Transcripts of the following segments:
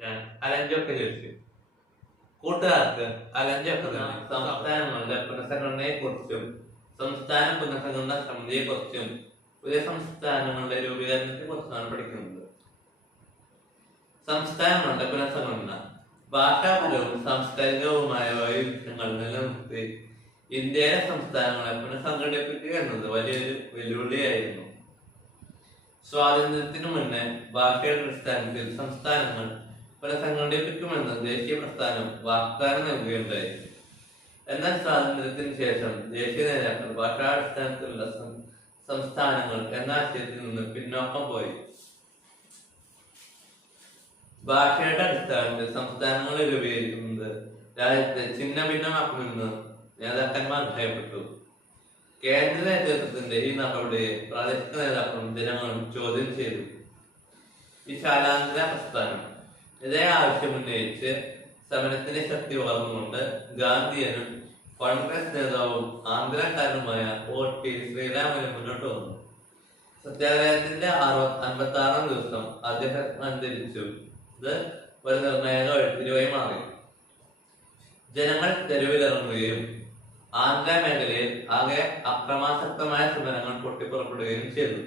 ഞാൻ അലഞ്ചൊക്കെ ചോദിച്ചു. കൂട്ടുകാർക്ക് അലഞ്ചൊക്കെ സംസ്ഥാനങ്ങളുടെ പുനഃസംഘടനയെ കുറിച്ചും സംസ്ഥാന പുനഃസംഘടനാ സമിതിയെ കുറിച്ചും പുതിയ സംസ്ഥാനങ്ങളുടെ രൂപീകരണത്തെ കുറിച്ചാണ് പഠിക്കുന്നത്. സംസ്ഥാനങ്ങളുടെ പുനഃസംഘടന ഭാഷാപരവും സാംസ്കാരികവുമായ വൈവിധ്യങ്ങൾ നിലനിർത്തി ഇന്ത്യയിലെ സംസ്ഥാനങ്ങളെ പുനഃസംഘടിപ്പിക്കുക എന്നത് വലിയൊരു വെല്ലുവിളിയായിരുന്നു. സ്വാതന്ത്ര്യത്തിനു മുന്നേ ഭാഷയുടെ അടിസ്ഥാനത്തിൽ സംസ്ഥാനങ്ങൾ പുനഃസംഘടിപ്പിക്കുമെന്ന് ദേശീയ പ്രസ്ഥാനം വാഗ്ദാനം നൽകുകയുണ്ടായി. എന്നാൽ സ്വാതന്ത്ര്യത്തിന് ശേഷം ദേശീയ നേതാക്കൾ ഭാഷാടിസ്ഥാനത്തിലുള്ള സംസ്ഥാനങ്ങൾ എന്ന ആശയത്തിൽ നിന്ന് പിന്നോക്കം പോയി. ഭാഷയുടെ അടിസ്ഥാനത്തിൽ സംസ്ഥാനങ്ങൾ രൂപീകരിക്കുന്നത് രാജ്യത്തെ ഛിന്ന ഭിന്നമാക്കുമെന്ന് നേതാക്കന്മാർ ഭയപ്പെട്ടു. കേന്ദ്ര നേതൃത്വത്തിന്റെ ഈ നടപടിയെ പ്രാദേശിക നേതാക്കളും ജനങ്ങളും ചോദ്യം ചെയ്തു. വിശാലാന്തര പ്രസ്ഥാനം ഇതേ ആവശ്യമുന്നയിച്ച് സമരത്തിന്റെ ശക്തി വളർന്നുകൊണ്ട് ഗാന്ധിയനും കോൺഗ്രസ് നേതാവും ആന്ധ്രക്കാരനുമായ OT ശ്രീരാമനും മുന്നോട്ട് വന്നു. സത്യാഗ്രഹത്തിന്റെ 56-ാം ദിവസം അദ്ദേഹം അന്തരിച്ചു. ഇത് ഒരു നിർണായക വഴിത്തിരിവായി മാറി. ജനങ്ങൾ തെരുവിലിറങ്ങുകയും ആന്ധ്ര മേഖലയിൽ ആകെ അക്രമാസക്തമായ സമരങ്ങൾ പൊട്ടിപ്പുറപ്പെടുകയും ചെയ്തു.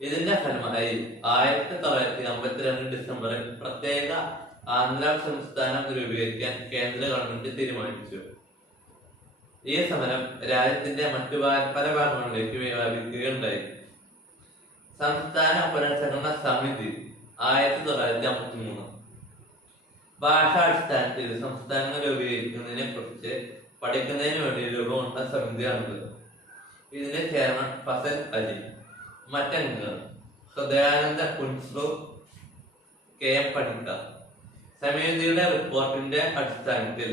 ഇതിന്റെ ഫലമായി 1952 ഡിസംബറിൽ പ്രത്യേക ആന്ധ്ര സംസ്ഥാനം രൂപീകരിക്കാൻ കേന്ദ്ര ഗവൺമെന്റ് തീരുമാനിച്ചു. ഈ സമരം രാജ്യത്തിന്റെ മറ്റു പല ഭാഗങ്ങളിലേക്ക് വ്യാപിക്കുകയുണ്ടായി. സംസ്ഥാന പുനഃസംഘടനാ സമിതി 1953 ഭാഷാടിസ്ഥാനത്തിൽ സംസ്ഥാനങ്ങൾ രൂപീകരിക്കുന്നതിനെ കുറിച്ച് പഠിക്കുന്നതിന് വേണ്ടി രൂപം കൊണ്ട സമിതിയാണിത്. ഇതിന്റെ ചെയർമാൻ ഫസൽ അലി, മറ്റംഗങ്ങൾ ഹൃദയാനന്ദ കുൻസ്രു, KM പണിക്കർ. സമിതിയുടെ റിപ്പോർട്ടിന്റെ അടിസ്ഥാനത്തിൽ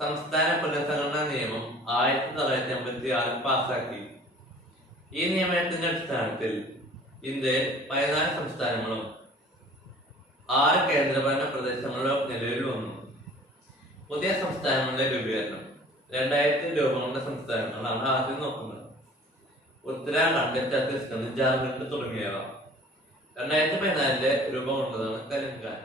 സംസ്ഥാന പുനഃസംഘടനാ നിയമം 1956 പാസാക്കി. ഈ നിയമത്തിന്റെ അടിസ്ഥാനത്തിൽ ഇന്ത്യയിൽ 14 സംസ്ഥാനങ്ങളും 6 കേന്ദ്രഭരണ പ്രദേശങ്ങളും നിലവിൽ വന്നു. പുതിയ സംസ്ഥാനങ്ങളുടെ രൂപീകരണം 2000 രൂപം കൊണ്ട സംസ്ഥാനങ്ങളാണ് ആദ്യം നോക്കുന്നത്. ഉത്തരാഖണ്ഡ്, ഛത്തീസ്ഗഡ്, ജാർഖണ്ഡ് തുടങ്ങിയവ. 2014 രൂപം കൊണ്ടതാണ് തെലങ്കാന.